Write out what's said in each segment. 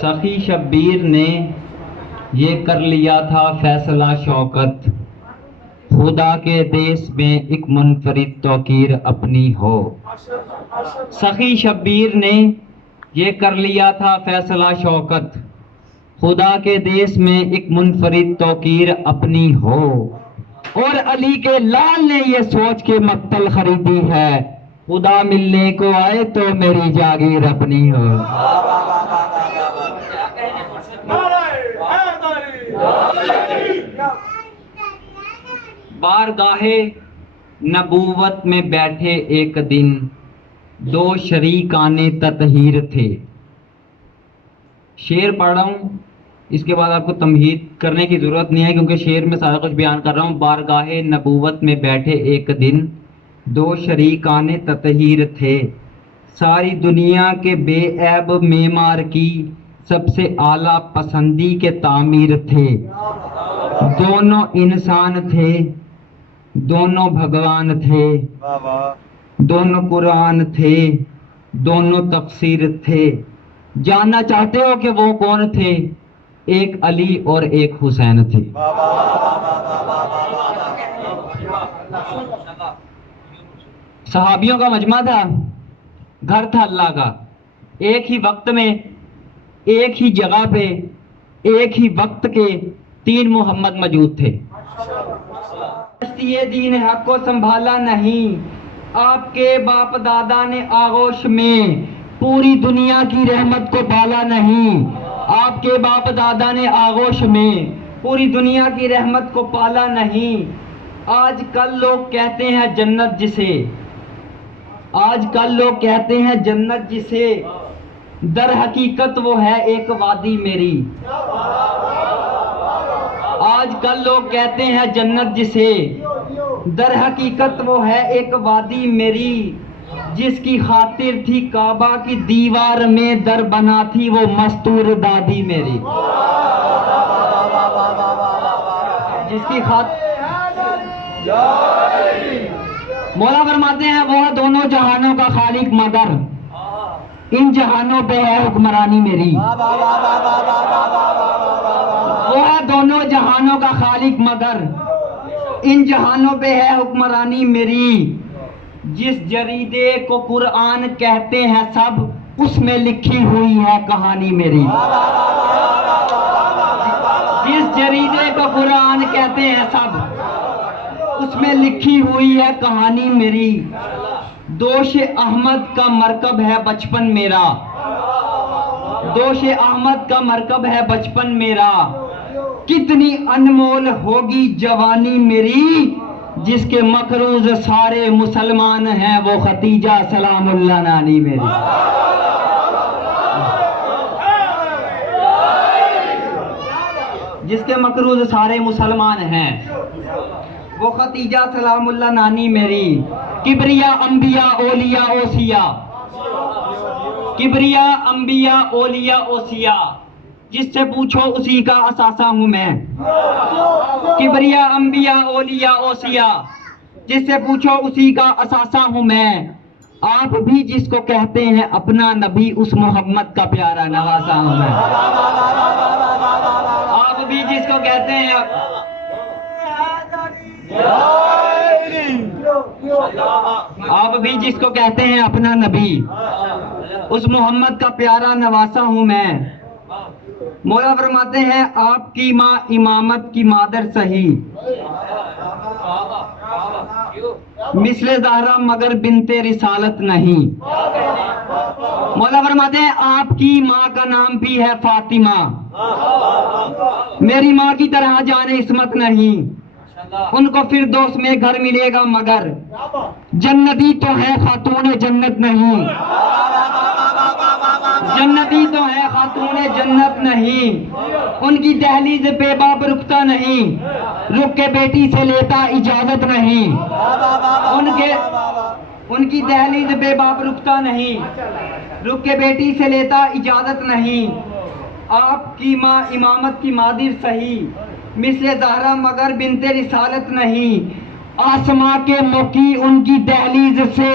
سخی شبیر نے یہ کر لیا تھا فیصلہ شوکت، خدا کے دیس میں ایک منفرد توقیر اپنی ہو۔ سخی شبیر نے یہ کر لیا تھا فیصلہ شوکت، خدا کے دیس میں ایک منفرد توقیر اپنی ہو۔ اور علی کے لال نے یہ سوچ کے مقتل خریدی ہے، خدا ملنے کو آئے تو میری جاگیر اپنی ہو۔ بارگاہ نبوت میں بیٹھے ایک دن، دو شریکان تطہیر تھے۔ شعر پڑھ رہا ہوں، اس کے بعد آپ کو تمہید کرنے کی ضرورت نہیں ہے کیونکہ شعر میں سارا کچھ بیان کر رہا ہوں۔ بارگاہ نبوت میں بیٹھے ایک دن، دو شریکان تطہیر تھے، ساری دنیا کے بے عیب معمار کی سب سے اعلیٰ پسندی کے تعمیر تھے۔ دونوں انسان تھے، دونوں بھگوان تھے، دونوں قرآن تھے، دونوں تفسیر تھے۔ جاننا چاہتے ہو کہ وہ کون تھے؟ ایک علی اور ایک حسین تھے۔ صحابیوں کا مجمع تھا، گھر تھا اللہ کا، ایک ہی وقت میں، ایک ہی جگہ پہ، ایک ہی وقت کے تین محمد موجود تھے۔ یہ دین حق کو سنبھالا نہیں، آپ کے باپ دادا نے آغوش میں پوری دنیا کی رحمت کو پالا نہیں، آپ کے باپ دادا نے آغوش میں پوری دنیا کی رحمت کو پالا نہیں۔ آج کل لوگ کہتے ہیں جنت جسے، آج کل لوگ کہتے ہیں جنت جسے، در حقیقت وہ ہے ایک وادی میری۔ آج کل لوگ کہتے ہیں جنت جسے، در حقیقت وہ ہے ایک وادی میری، جس کی خاطر تھی کعبہ کی دیوار میں در بنا تھی وہ مستور دادی میری۔ جس کی خاطر مولا فرماتے ہیں وہ ہے دونوں جہانوں کا خالق مگر ان جہانوں پہ ہے حکمرانی میری۔ وہ ہے دونوں جہانوں کا خالق مگر ان جہانوں پہ ہے حکمرانی میری، جس جریدے کو قرآن کہتے ہیں سب اس میں لکھی ہوئی ہے کہانی میری۔ جس جریدے کو قرآن کہتے ہیں سب اس میں لکھی ہوئی ہے کہانی میری۔ دوش احمد کا مرکب ہے بچپن میرا، دوش احمد کا مرکب ہے بچپن میرا، کتنی انمول ہوگی جوانی میری، جس کے مقروض سارے مسلمان ہیں وہ ختیجہ سلام اللہ نانی میری۔ جس کے مقروض سارے مسلمان ہیں وہ ختیجہ سلام اللہ نانی میری۔ کبریا انبیاء اولیاء اوصیاء، کبریا انبیاء اولیاء اوصیاء، جس سے پوچھو اسی کا اثاثہ ہوں میں۔ کبریا انبیاء اولیاء اوصیاء، جس سے پوچھو اسی کا اثاثہ ہوں میں۔ آپ بھی جس کو کہتے ہیں اپنا نبی اس محمد کا پیارا نواسہ ہوں میں۔ آپ بھی جس کو کہتے ہیں آپ بھی جس کو کہتے ہیں اپنا نبی اس محمد کا پیارا نواسہ ہوں میں۔ مولا فرماتے ہیں آپ کی ماں امامت کی مادر سہی، مثل زہرا مگر بنت رسالت نہیں۔ مولا فرماتے ہیں آپ کی ماں کا نام بھی ہے فاطمہ، میری ماں کی طرح جان عصمت نہیں، ان کو فردوس میں گھر ملے گا مگر جنتی تو ہے خاتون جنت نہیں۔ جنتی تو ہے خاتون جنت نہیں، ان کی دہلیز پہ باپ رکتا نہیں، رک کے بیٹی سے لیتا اجازت نہیں۔ ان کی دہلیز پہ باپ رکتا نہیں، رک کے بیٹی سے لیتا اجازت نہیں۔ آپ کی ماں امامت کی مادر سہی، مثل زہرا مگر بنت رسالت نہیں۔ آسماں کے موقع ان کی دہلیز سے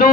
2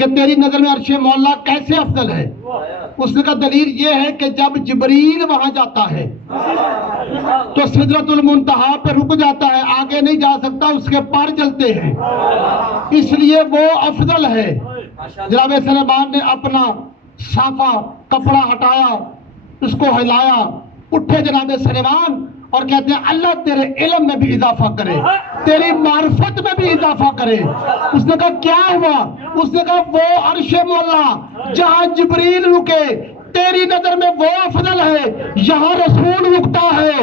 کہ تیری نظر میں عرش مولا کیسے افضل ہے؟ اس نے کہا دلیل یہ ہے کہ جب جبریل وہاں جاتا ہے تو سدرۃ المنتہا پہ رک جاتا ہے، آگے نہیں جا سکتا، اس کے پر چلتے ہیں، اس لیے وہ افضل ہے۔ جناب سلیمان نے اپنا صافہ کپڑا ہٹایا، اس کو ہلایا، اٹھے جناب سلیمان اور کہتے ہیں اللہ تیرے علم میں بھی اضافہ کرے، تیری معرفت میں بھی اضافہ کرے۔ اس نے کہا کیا ہوا؟ اس نے کہا وہ عرش مولا جہاں جبریل رکے تیری نظر میں وہ افضل ہے، یہاں رسول رکتا ہے۔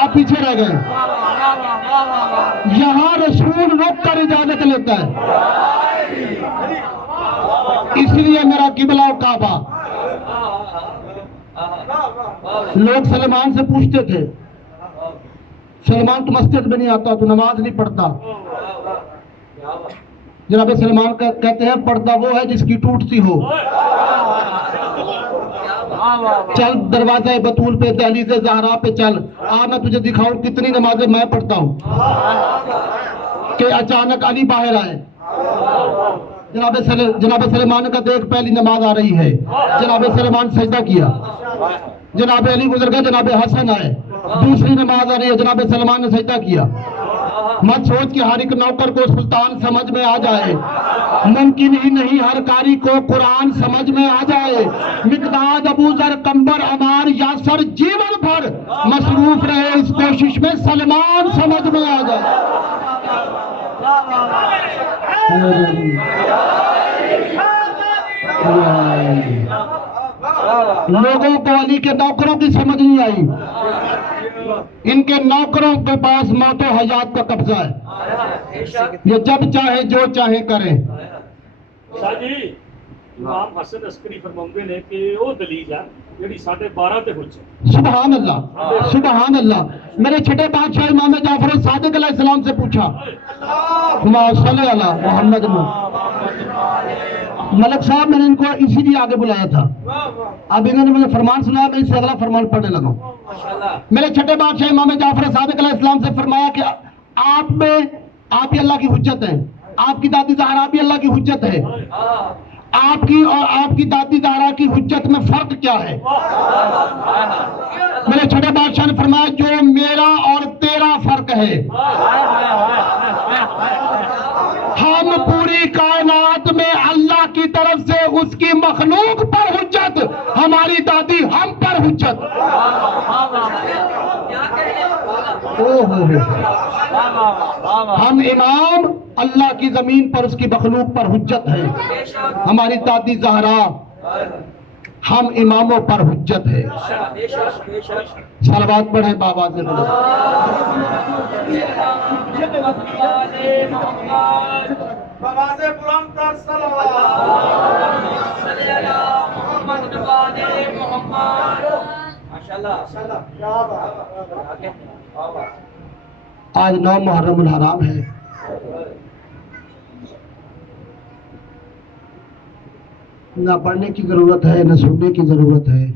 آپ پیچھے رہ گئے، یہاں رسول رک کر اجازت لیتا ہے، اس لیے میرا قبلہ کعبہ۔ لوگ سلمان سے پوچھتے تھے سلمان تو مسجد میں نہیں آتا، تو نماز نہیں پڑھتا۔ جناب سلمان کہتے ہیں پردہ وہ ہے جس کی ٹوٹتی ہو۔ چل دروازہ بطول پہ، دہلیز زہرا پہ چل، میں تجھے دکھاؤں کتنی نمازیں میں پڑھتا ہوں۔ کہ اچانک علی باہر آئے، جناب سلیمان کا دیکھ پہلی نماز آ رہی ہے، جناب سلیمان سجدہ کیا، جناب علی گزر گئے، جناب حسن آئے، دوسری نماز آ رہی ہے، جناب سلیمان نے سجدہ کیا۔ مت سوچ کہ ہر ایک نوکر کو سلطان سمجھ میں آ جائے، ممکن ہی نہیں ہر قاری کو قرآن سمجھ میں آ جائے۔ مقداد، ابو ذر، قمبر، عمار، یاسر جیون بھر مصروف رہے اس کوشش میں سلمان سمجھ میں آ جائے۔ لوگوں کو علی کے نوکروں کی سمجھ نہیں آئی، ان کے نوکروں کے پاس موت و حیات کا قبضہ ہے، یہ جب چاہے جو چاہے کریں۔ شاہ جی امام حسن عسکری فرماؤندے نے کہ وہ دلیل ہے جڑی 12.5 تے حجت۔ سبحان اللہ، سبحان اللہ۔ میرے چھٹے بادشاہ امام جعفر صادق علیہ السلام سے پوچھا، اللہم صلی علی محمد۔ ملک صاحب میں نے ان کو اسی لیے آگے بلایا تھا، اب انہوں نے مجھے فرمان سنایا، میں اس سے اگلا فرمان پڑھنے لگا ہوں۔ میرے چھٹے بادشاہ امام جعفر صادق علیہ السلام سے فرمایا کہ آپ میں آپ ہی اللہ کی حجت ہے، آپ کی دادی زہرا بھی اللہ کی حجت ہے، آپ کی اور آپ کی دادی زہرا کی حجت میں فرق کیا ہے؟ میرے چھٹے بادشاہ نے فرمایا جو میرا اور تیرا فرق ہے، ہم پوری کائنات میں اللہ کی طرف سے اس کی مخلوق پر حجت، ہماری دادی ہم پر حجت۔ ہم امام اللہ کی زمین پر اس کی مخلوق پر حجت ہے، ہماری دادی زہرا ہم اماموں پر حجت ہے۔ صلوات پڑھیں بابا سے بولو۔ آج 9 محرم الحرام ہے، نہ پڑھنے کی ضرورت ہے نہ سننے کی ضرورت ہے۔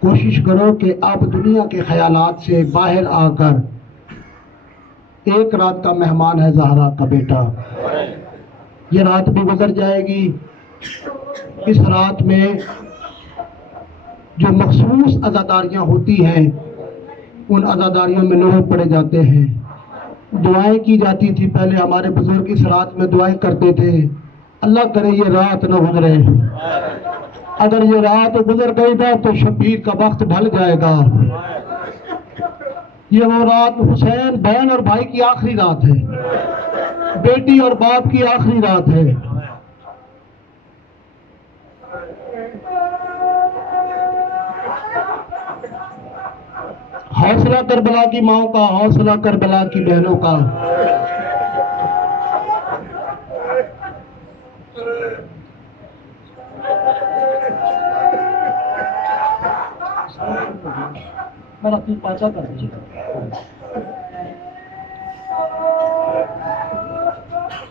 کوشش کرو کہ آپ دنیا کے خیالات سے باہر آ کر، ایک رات کا مہمان ہے زہرا کا بیٹا، یہ رات بھی گزر جائے گی، اس رات میں جو مخصوص عزاداریاں ہوتی ہیں ان عزاداریوں میں لوہے پڑے جاتے ہیں، دعائیں کی جاتی تھی پہلے، ہمارے بزرگ اس رات میں دعائیں کرتے تھے، اللہ کرے یہ رات نہ گزرے، اگر یہ رات گزر گئی نا تو شبیر کا وقت ڈھل جائے گا۔ یہ وہ رات حسین بہن اور بھائی کی آخری رات ہے، بیٹی اور باپ کی آخری رات ہے۔ حوصلہ کربلا کی ماؤں کا، حوصلہ کربلا کی بہنوں کا۔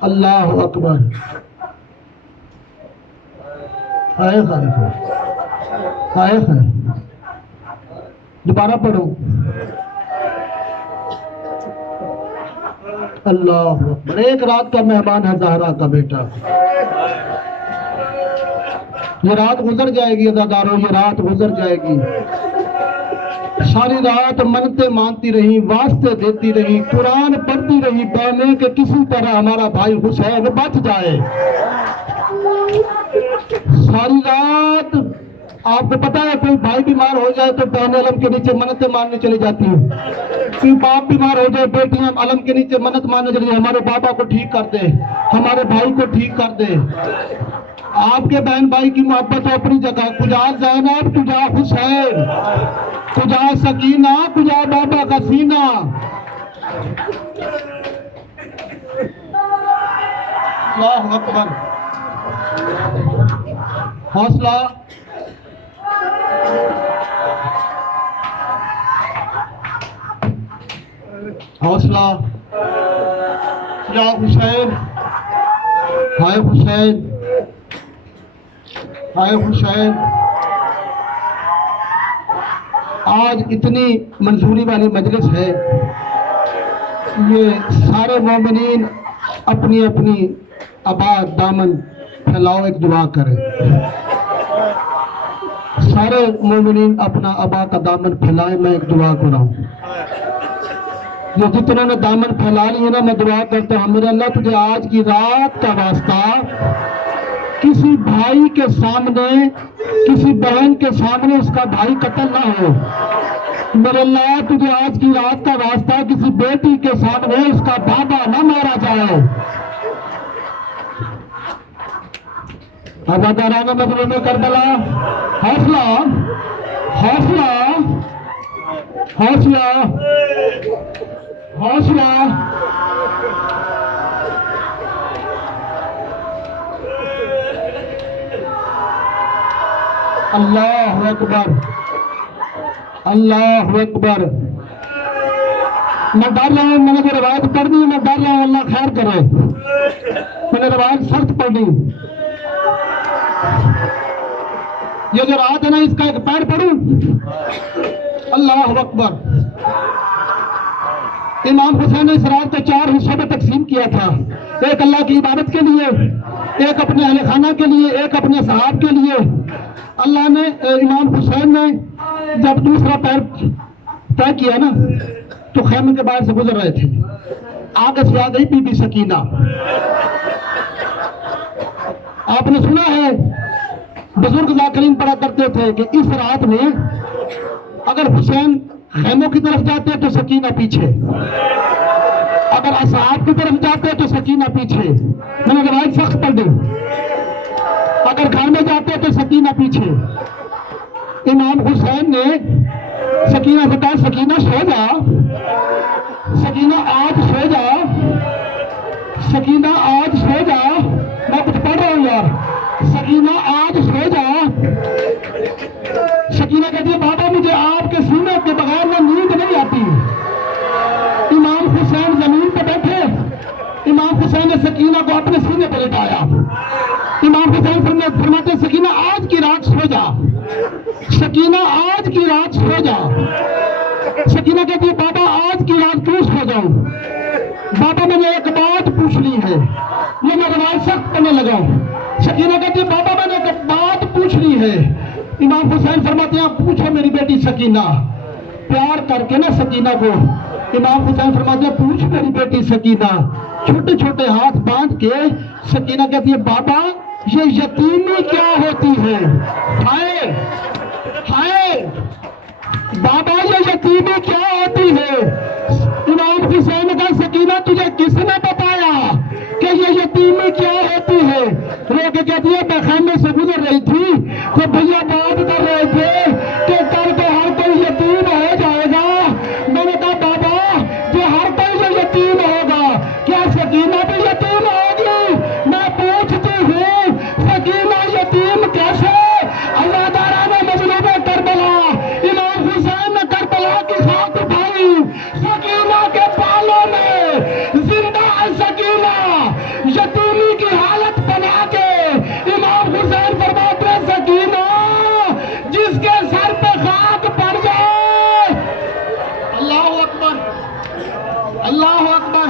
اللہ اکبر، ہائے ہائے ہائے ہائے، دوبارہ پڑھو۔ اللہ اکبر. ایک رات کا مہمان ہے زہرا کا بیٹا. یہ رات گزر جائے گی اداداروں، یہ رات گزر جائے گی. ساری رات منتیں مانتی رہی، واسطے دیتی رہی، قرآن پڑھتی رہی بہنیں کہ کسی طرح ہمارا بھائی حسین بچ جائے. ساری رات آپ کو پتا ہے کوئی بھائی بیمار ہو جائے تو بہنیں علم کے نیچے منتیں ماننے چلی جاتی ہیں. کوئی باپ بیمار ہو جائے بیٹیاں علم کے نیچے منت ماننے چلی جاتی ہیں، ہمارے بابا کو ٹھیک کر دے، ہمارے بھائی کو ٹھیک کر دے. آپ کے بہن بھائی کی محبت اپنی جگہ، کجا زینب کجا حسین، کجا سکینہ کجا بابا کا سینہ. اللہ اکبر. حوصلہ، حوصلہ. یا حسین، ہائے حسین، ہائے حسین. آج اتنی منظوری والی مجلس ہے، یہ سارے مومنین اپنی اپنی ابا دامن پھیلاؤ، ایک دعا کریں. سارے مومنین اپنا ابا کا دامن پھیلائیں، میں ایک دعا کراؤں. یہ جتنوں نے دامن پھیلا لی ہے نا، میں دعا کرتا ہوں میرے اللہ تجھے آج کی رات کا واسطہ کسی بھائی کے سامنے، کسی بہن کے سامنے اس کا بھائی قتل نہ ہو. میرے اللہ تجھے آج کی رات کا واسطہ کسی بیٹی کے سامنے اس کا بابا نہ مارا جائے. ابادارانہ مظلوم کربلا، حوصلہ، حوصلہ، حوصلہ، حوصلہ. اللہ اکبر، اللہ اکبر. میں ڈر رہا ہوں، میں نے جو روایت پڑھنی ہے میں ڈر رہا ہوں اللہ خیر کرے. میں نے روایت سخت پڑھنی. یہ جو رات ہے نا اس کا ایک پیر پڑھوں. اللہ اکبر. امام حسین نے اس رات کو 4 حصوں میں تقسیم کیا تھا. ایک اللہ کی عبادت کے لیے، ایک اپنے اہل خانہ کے لیے، ایک اپنے صحاب کے لیے. اللہ نے امام حسین نے جب دوسرا پیر طے کیا نا تو خیمے کے باہر سے گزر رہے تھے. آگے سے آ گئی بی بی سکینہ. آپ نے سنا ہے بزرگ ذاکرین پڑھا کرتے تھے کہ اس رات میں اگر حسین خیموں کی طرف جاتے تو سکینہ پیچھے، اگر اصحاب کی طرف جاتے تو سکینہ پیچھے. میں نے روایت سخت پڑھ دی. اگر گھر میں جاتے تو سکینہ پیچھے. امام حسین نے سکینہ سے کہا سکینہ سو جا، سکینہ آج سو جا، سکینہ آج سو جا. میں کچھ پڑھ رہا ہوں یار. سکینہ آج سو جا. سکینہ کہتی ہے بابا مجھے آپ کے سینے کے بغیر میں نیند نہیں آتی. امام حسین زمین پہ بیٹھے. امام حسین نے سکینہ کو اپنے سینے پہ لٹایا. امام حسین فرماتے سکینہ آج کی رات سو جا، سکینہ آج کی رات سو جا. سکینہ کہتی ہے بابا آج کی رات کیوں سو جاؤں؟ بابا میں نے ایک بات پوچھ لی ہے. یہ میں روایت سخت پڑھنے لگا ہوں. سکینہ کہتی ہے بابا میں نے ایک بات پوچھ لی ہے. امام حسین فرماتے ہیں پوچھو میری بیٹی سکینہ. پیار کر کے نا سکینہ کو امام حسین فرماتے ہیں پوچھ میری بیٹی سکینہ. چھوٹے چھوٹے ہاتھ باندھ کے سکینہ کہتی ہے بابا یہ یتیمی کیا ہوتی ہے؟ ہائے ہائے بابا یہ یتیمی کیا ہوتی ہے؟ امام حسین نے کہا سکینہ تجھے کس نے بتایا کہ یہ یتیمی کیا ہوتی ہے؟ رو کے کہتی ہے میں خیمے سے گزر رہی تھی تو بھیا بات کر رہے تھے کہ کل تو ہر کوئی یتیم ہو جائے گا. میں نے کہا بابا جو ہر کوئی جو یتیم ہوگا کیا سکینہ بھی یتیم ہوگی؟ میں پوچھتی ہوں سکینہ یتیم کیسے؟ اللہ تعالیٰ نے مظلوم کربلا امام حسین نے کربلا کی ساتھ اٹھائی. سکینہ کے بالوں میں زندہ سکینہ یتیمی کی حالت بنا کے امام حسین فرماتے ہیں سکینہ جس کے سر پہ خاک پڑ جائے. اللہ اکبر، اللہ اکبر.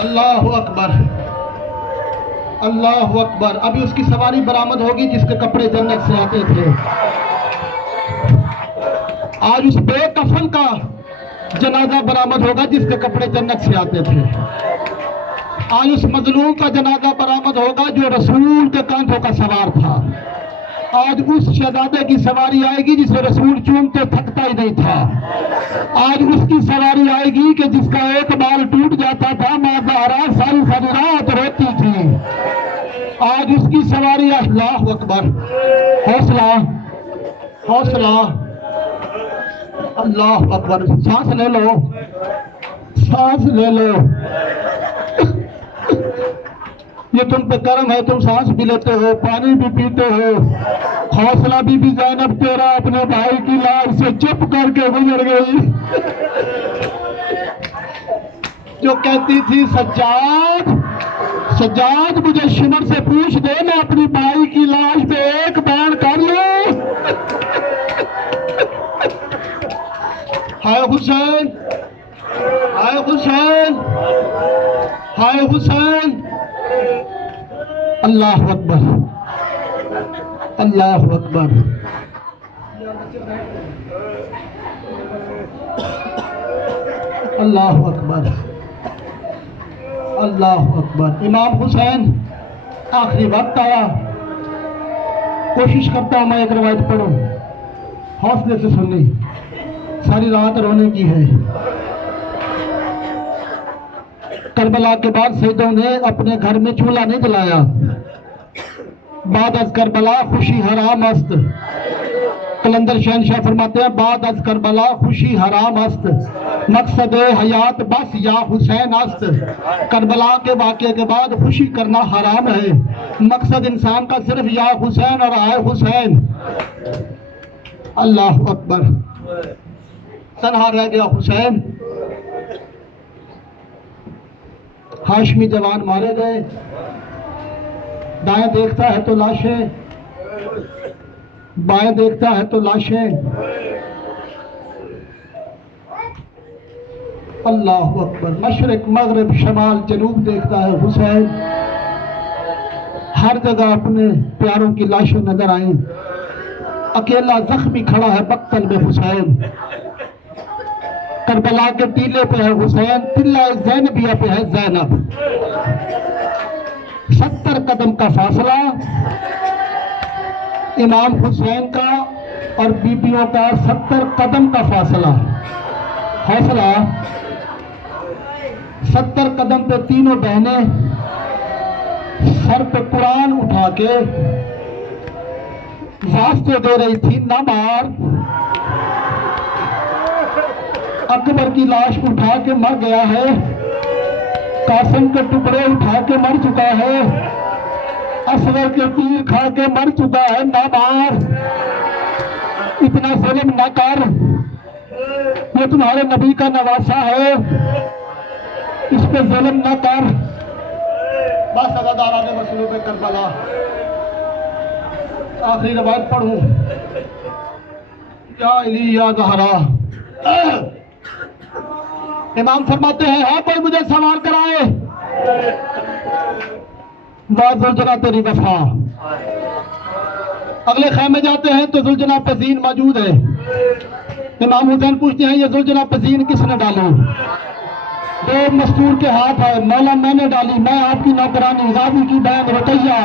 اللہ اکبر، اللہ اکبر. ابھی اس کی سواری برآمد ہوگی جس کے کپڑے جنت سے آتے تھے. آج اس بے کفن کا جنازہ برآمد ہوگا جس کے کپڑے جنت سے آتے تھے. آج اس مظلوم کا جنازہ برآمد ہوگا جو رسول کے کاندھوں کا سوار تھا. آج اس شہزادے کی سواری آئے گی جسے رسول چومتے تھکتا ہی نہیں تھا. آج اس کی سواری آئے گی کہ جس کا ایک بال ٹوٹ جاتا تھا ماں زہرا ساری ساری رات روتی تھی. آج اس کی سواری. اللہ اکبر. حوصلہ حوصلہ. اللہ اکبر. سانس لے لو، سانس لے لو. یہ تم پہ کرم ہے، تم سانس بھی لیتے ہو، پانی بھی پیتے ہو. حوصلہ بی بی زینب تیرا اپنے بھائی کی لاش سے چپ کر کے گزر گئی، جو کہتی تھی سجاد سجاد مجھے شمر سے پوچھ دے میں اپنی بھائی کی لاش پہ ایک بار کر لوں. ہائے حسین، ہائے حسین، ہائے حسین. اللہ اکبر، اللہ اکبر. اللہ اکبر، اللہ اکبر. امام حسین آخری وقت آیا. کوشش کرتا ہوں میں ایک روایت پڑھوں، حوصلے سے سننی، ساری رات رونے کی ہے. کربلا کے بعد سیدوں نے اپنے گھر میں چولہا نہیں جلایا. بعد از کربلا خوشی حرام است. کلندر شہنشاہ فرماتے ہیں بعد از کربلا خوشی حرام است، مقصد حیات بس یا حسین است. کربلا کے واقعے کے بعد خوشی کرنا حرام ہے، مقصد انسان کا صرف یا حسین اور آئے حسین. اللہ اکبر. تنہا رہ گیا حسین. ہاشمی جوان مارے گئے. دائیں دیکھتا ہے تو لاشیں، بائیں دیکھتا ہے تو لاشیں. اللہ اکبر. مشرق مغرب شمال جنوب دیکھتا ہے حسین. ہر جگہ اپنے پیاروں کی لاشیں نظر آئیں. اکیلا زخمی کھڑا ہے مقتل میں حسین. کربلا کے ٹیلے پہ ہے حسین، تلہ زینبیہ پہ ہے زینب. 70 قدم کا فاصلہ امام حسین کا اور بیبیوں کا، 70 قدم کا فاصلہ. حوصلہ. 70 قدم پہ تینوں بہنیں سر پہ قرآن اٹھا کے واسطے دے رہی تھی نہ مار. اکبر کی لاش اٹھا کے مر گیا ہے، قاسم کے ٹکڑے اٹھا کے مر چکا ہے، اصغر کے تیر کھا کے مر چکا ہے. نہ مار، اتنا ظلم نہ کر. یہ تمہارے نبی کا نواسہ ہے، اس پہ ظلم نہ کر. بس عزاداران مصلوب کربلا. آخری روایت پڑھوں. یا علی یا زہرا. امام فرماتے ہیں ہے کوئی مجھے سوال کرائے. زلجنا تیری وفا. اگلے خیمے جاتے ہیں تو زلجنا پذین موجود ہے. امام حسین پوچھتے ہیں یہ زلجنا پذین کس نے ڈالی؟ دو مستور کے ہاتھ ہے. مولا میں نے ڈالی، میں آپ کی نوکرانی غازی کی بہن رقیہ.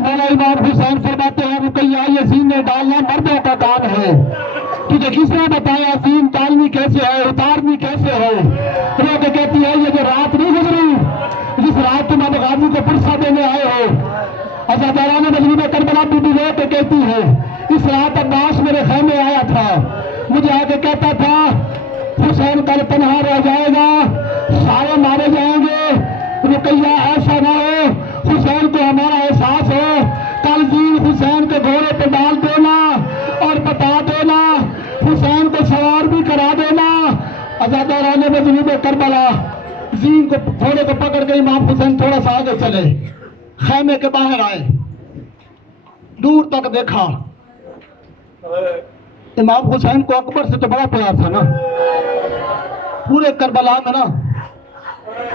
مولا امام حسین فرماتے ہیں رقیہ یہ زین نے ڈالنا مردوں کا کام ہے، تجھے کس نے بتایا زین ڈالنی کیسے ہے، اتارنی کیسے ہے؟ رو کے کہتی ہے یہ جو رات نہیں گزری جس رات تم اب غازی کو پرسہ دینے آئے ہو. عزاداران مظلوم کربلا بی بی رو کے کہتی ہے اس رات عباس میرے خیمے آیا تھا، مجھے آ کے کہتا تھا حسین کل تنہا رہ جائے گا، سارے مارے جائیں گے. رقیہ ایسا نہ ہو، حسین کو ہمارا احساس ہو، کل زین حسین کے گھوڑے پہ ڈال دینا اور بتا دینا، حسین کو سوار بھی کرا دینا. عزاداران مظلوم کربلا زین کو گھوڑے کو پکڑ کے امام حسین تھوڑا سا آگے چلے، خیمے کے باہر آئے، دور تک دیکھا. امام حسین کو اکبر سے تو بڑا پیار تھا نا. پورے کربلا میں نا